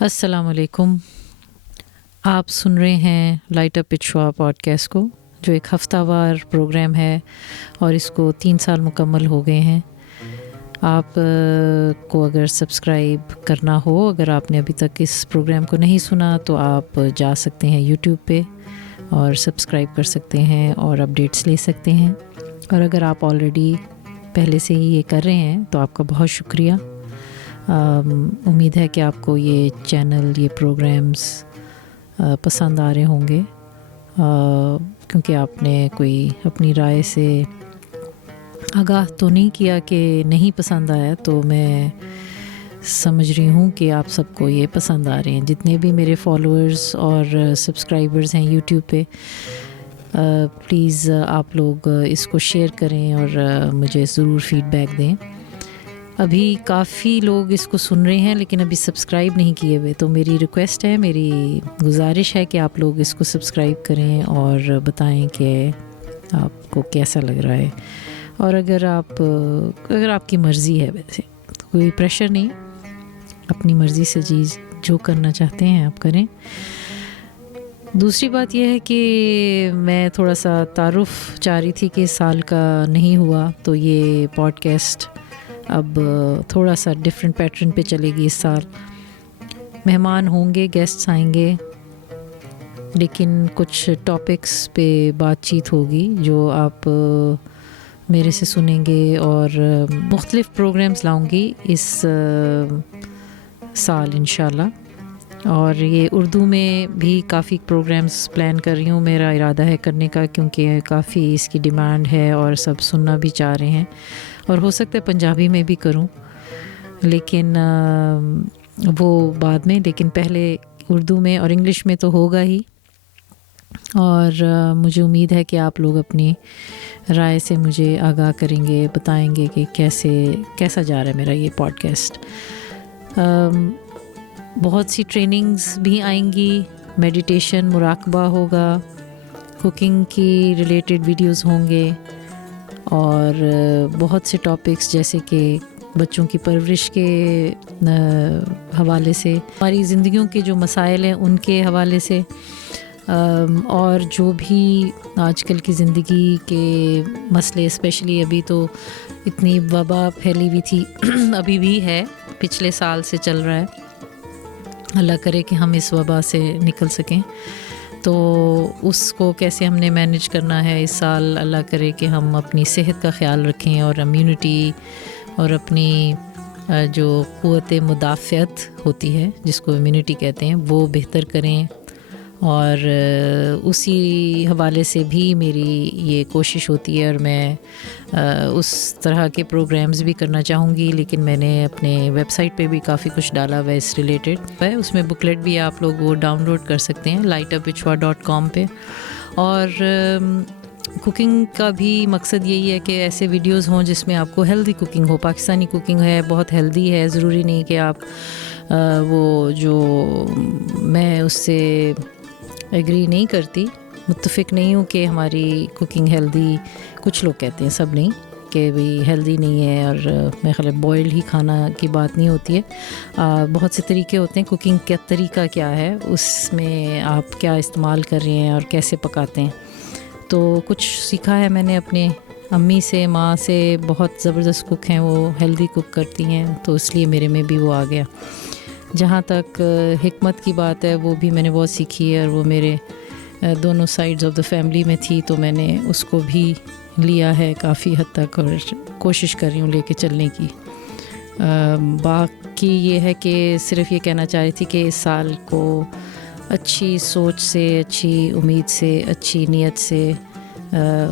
अस्सलाम वालेकुम। आप सुन रहे हैं लाइट अप पिछवा पॉडकास्ट को, जो एक हफ्तावार प्रोग्राम है और इसको 3 साल मुकम्मल हो गए हैं। आप को अगर सब्सक्राइब करना हो, अगर आपने अभी तक इस प्रोग्राम को नहीं सुना, तो आप जा सकते हैं यूट्यूब पे और सब्सक्राइब कर सकते हैं और अपडेट्स ले सकते हैं। और अगर आप ऑलरेडी पहले से ही ये कर रहे हैं तो आपका बहुत शुक्रिया। उम्मीद है कि आपको ये चैनल, ये प्रोग्राम्स पसंद आ रहे होंगे, क्योंकि आपने कोई अपनी राय से आगाह तो नहीं किया कि नहीं पसंद आया। तो मैं समझ रही हूँ कि आप सबको ये पसंद आ रहे हैं। जितने भी मेरे फॉलोअर्स और सब्सक्राइबर्स हैं यूट्यूब पे, प्लीज़ आप लोग इसको शेयर करें और मुझे ज़रूर फीडबैक दें। अभी काफ़ी लोग इसको सुन रहे हैं लेकिन अभी सब्सक्राइब नहीं किए हुए, तो मेरी रिक्वेस्ट है, मेरी गुजारिश है कि आप लोग इसको सब्सक्राइब करें और बताएं कि आपको कैसा लग रहा है। और अगर आपकी मर्ज़ी है, वैसे तो कोई प्रेशर नहीं, अपनी मर्ज़ी से चीज़ जो करना चाहते हैं आप करें। दूसरी बात यह है कि मैं थोड़ा सा तारुफ चाह रही थी कि इस साल का नहीं हुआ, तो ये पॉडकास्ट अब थोड़ा सा डिफरेंट पैटर्न पे चलेगी। इस साल मेहमान होंगे, गेस्ट्स आएंगे, लेकिन कुछ टॉपिक्स पे बातचीत होगी जो आप मेरे से सुनेंगे, और मुख्तलिफ प्रोग्राम्स लाऊंगी इस साल इंशाल्लाह। और ये उर्दू में भी काफ़ी प्रोग्राम्स प्लान कर रही हूँ, मेरा इरादा है करने का, क्योंकि काफ़ी इसकी डिमांड है और सब सुनना भी चाह रहे हैं। और हो सकता है पंजाबी में भी करूं, लेकिन वो बाद में, लेकिन पहले उर्दू में और इंग्लिश में तो होगा ही। और मुझे उम्मीद है कि आप लोग अपनी राय से मुझे आगाह करेंगे, बताएंगे कि कैसा जा रहा है मेरा ये पॉडकास्ट। बहुत सी ट्रेनिंग्स भी आएंगी, मेडिटेशन, मुराकबा होगा, कुकिंग की रिलेटेड वीडियोस होंगे, और बहुत से टॉपिक्स जैसे कि बच्चों की परवरिश के हवाले से, हमारी ज़िंदगियों के जो मसाइल हैं उनके हवाले से, और जो भी आजकल की ज़िंदगी के मसले, स्पेशली अभी तो इतनी वबा फैली हुई थी अभी भी है, पिछले साल से चल रहा है। अल्लाह करे कि हम इस वबा से निकल सकें, तो उसको कैसे हमने मैनेज करना है इस साल। अल्लाह करे कि हम अपनी सेहत का ख़्याल रखें और इम्यूनिटी और अपनी जो क़ुव्वत मुदाफ़ियत होती है, जिसको इम्यूनिटी कहते हैं, वो बेहतर करें। और उसी हवाले से भी मेरी ये कोशिश होती है, और मैं उस तरह के प्रोग्राम्स भी करना चाहूँगी। लेकिन मैंने अपने वेबसाइट पे भी काफ़ी कुछ डाला हुआ इस रिलेटेड है, उसमें बुकलेट भी आप लोग वो डाउनलोड कर सकते हैं lightupvichwa.com पे। और कुकिंग का भी मकसद यही है कि ऐसे वीडियोस हों जिसमें आपको हेल्दी कुकिंग हो। पाकिस्तानी कुकिंग है, बहुत हेल्दी है, ज़रूरी नहीं कि आप वो जो मैं उससे एग्री नहीं करती, मुत्तफ़िक नहीं हूँ कि हमारी कुकिंग हेल्दी, कुछ लोग कहते हैं, सब नहीं, कि भाई हेल्दी नहीं है। और मेरे ख्याल बॉयल्ड ही खाना की बात नहीं होती है। बहुत से तरीके होते हैं, कुकिंग का तरीका क्या है, उसमें आप क्या इस्तेमाल कर रहे हैं और कैसे पकाते हैं। तो कुछ सीखा है मैंने अपने अम्मी से, माँ से, बहुत ज़बरदस्त कुक हैं वो, हेल्दी कुक करती हैं, तो इसलिए मेरे में भी वो आ गया। जहाँ तक हिकमत की बात है, वो भी मैंने बहुत सीखी है, और वो मेरे दोनों साइड्स ऑफ द फैमिली में थी, तो मैंने उसको भी लिया है काफ़ी हद तक, और कोशिश कर रही हूँ लेके चलने की। बाकी ये है कि सिर्फ ये कहना चाह रही थी कि इस साल को अच्छी सोच से, अच्छी उम्मीद से, अच्छी नीयत से,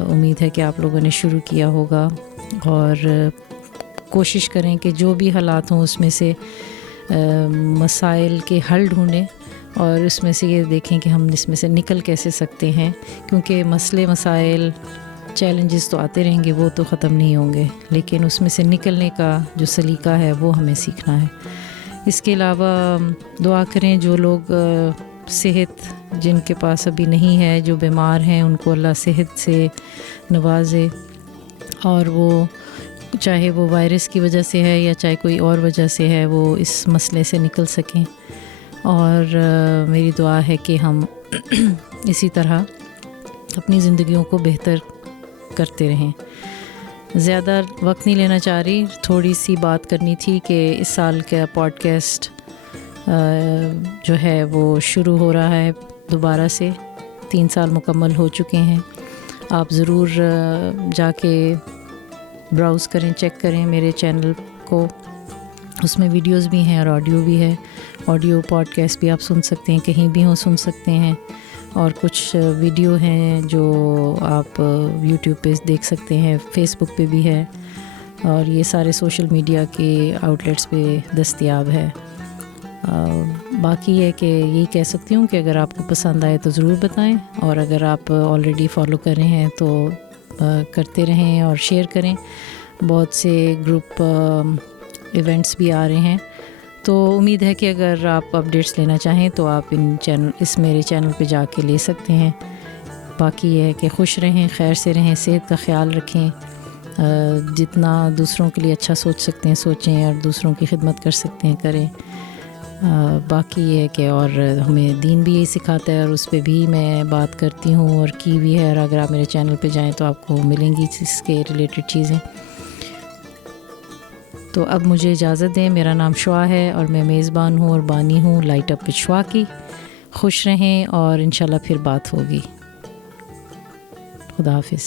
उम्मीद है कि आप लोगों ने शुरू किया होगा। और कोशिश करें कि जो भी हालात हों उसमें से मसाइल के हल ढूंढें, और उसमें से ये देखें कि हम इसमें से निकल कैसे सकते हैं, क्योंकि मसले, मसाइल, चैलेंजेस तो आते रहेंगे, वो तो ख़त्म नहीं होंगे, लेकिन उसमें से निकलने का जो सलीका है वो हमें सीखना है। इसके अलावा दुआ करें जो लोग सेहत जिनके पास अभी नहीं है, जो बीमार हैं, उनको अल्लाह सेहत से नवाजे, और वो चाहे वो वायरस की वजह से है या चाहे कोई और वजह से है, वो इस मसले से निकल सकें। اور میری دعا ہے کہ ہم اسی طرح اپنی زندگیوں کو بہتر کرتے رہیں. زیادہ وقت نہیں لینا چاہ رہی, تھوڑی سی بات کرنی تھی کہ اس سال کا پوڈ کاسٹ جو ہے وہ شروع ہو رہا ہے دوبارہ سے. 3 سال مکمل ہو چکے ہیں. آپ ضرور جا کے براؤز کریں, چیک کریں میرے چینل کو. اس میں ویڈیوز بھی ہیں اور آڈیو بھی ہے. آڈیو پوڈ کاسٹ بھی آپ سن سکتے ہیں, کہیں بھی ہوں سن سکتے ہیں. اور کچھ ویڈیو ہیں جو آپ یوٹیوب پہ دیکھ سکتے ہیں, فیس بک پہ بھی ہے, اور یہ سارے سوشل میڈیا کے آؤٹلیٹس پہ دستیاب ہے. باقی یہ کہ یہی کہہ سکتی ہوں کہ اگر آپ کو پسند آئے تو ضرور بتائیں, اور اگر آپ آلریڈی فالو کر رہے ہیں تو کرتے رہیں اور شیئر کریں. بہت سے گروپ ایونٹس بھی آ رہے ہیں, تو امید ہے کہ اگر آپ اپڈیٹس لینا چاہیں تو آپ اس میرے چینل پہ جا کے لے سکتے ہیں. باقی یہ ہے کہ خوش رہیں, خیر سے رہیں, صحت کا خیال رکھیں, جتنا دوسروں کے لیے اچھا سوچ سکتے ہیں سوچیں, اور دوسروں کی خدمت کر سکتے ہیں کریں. باقی یہ ہے کہ اور ہمیں دین بھی یہی سکھاتا ہے, اور اس پہ بھی میں بات کرتی ہوں اور کی بھی ہے, اور اگر آپ میرے چینل پہ جائیں تو آپ کو ملیں گی اس کے ریلیٹڈ چیزیں. تو اب مجھے اجازت دیں. میرا نام شعا ہے اور میں میزبان ہوں اور بانی ہوں لائٹ اپ وتھ شعا کی. خوش رہیں اور انشاءاللہ پھر بات ہوگی. خدا حافظ.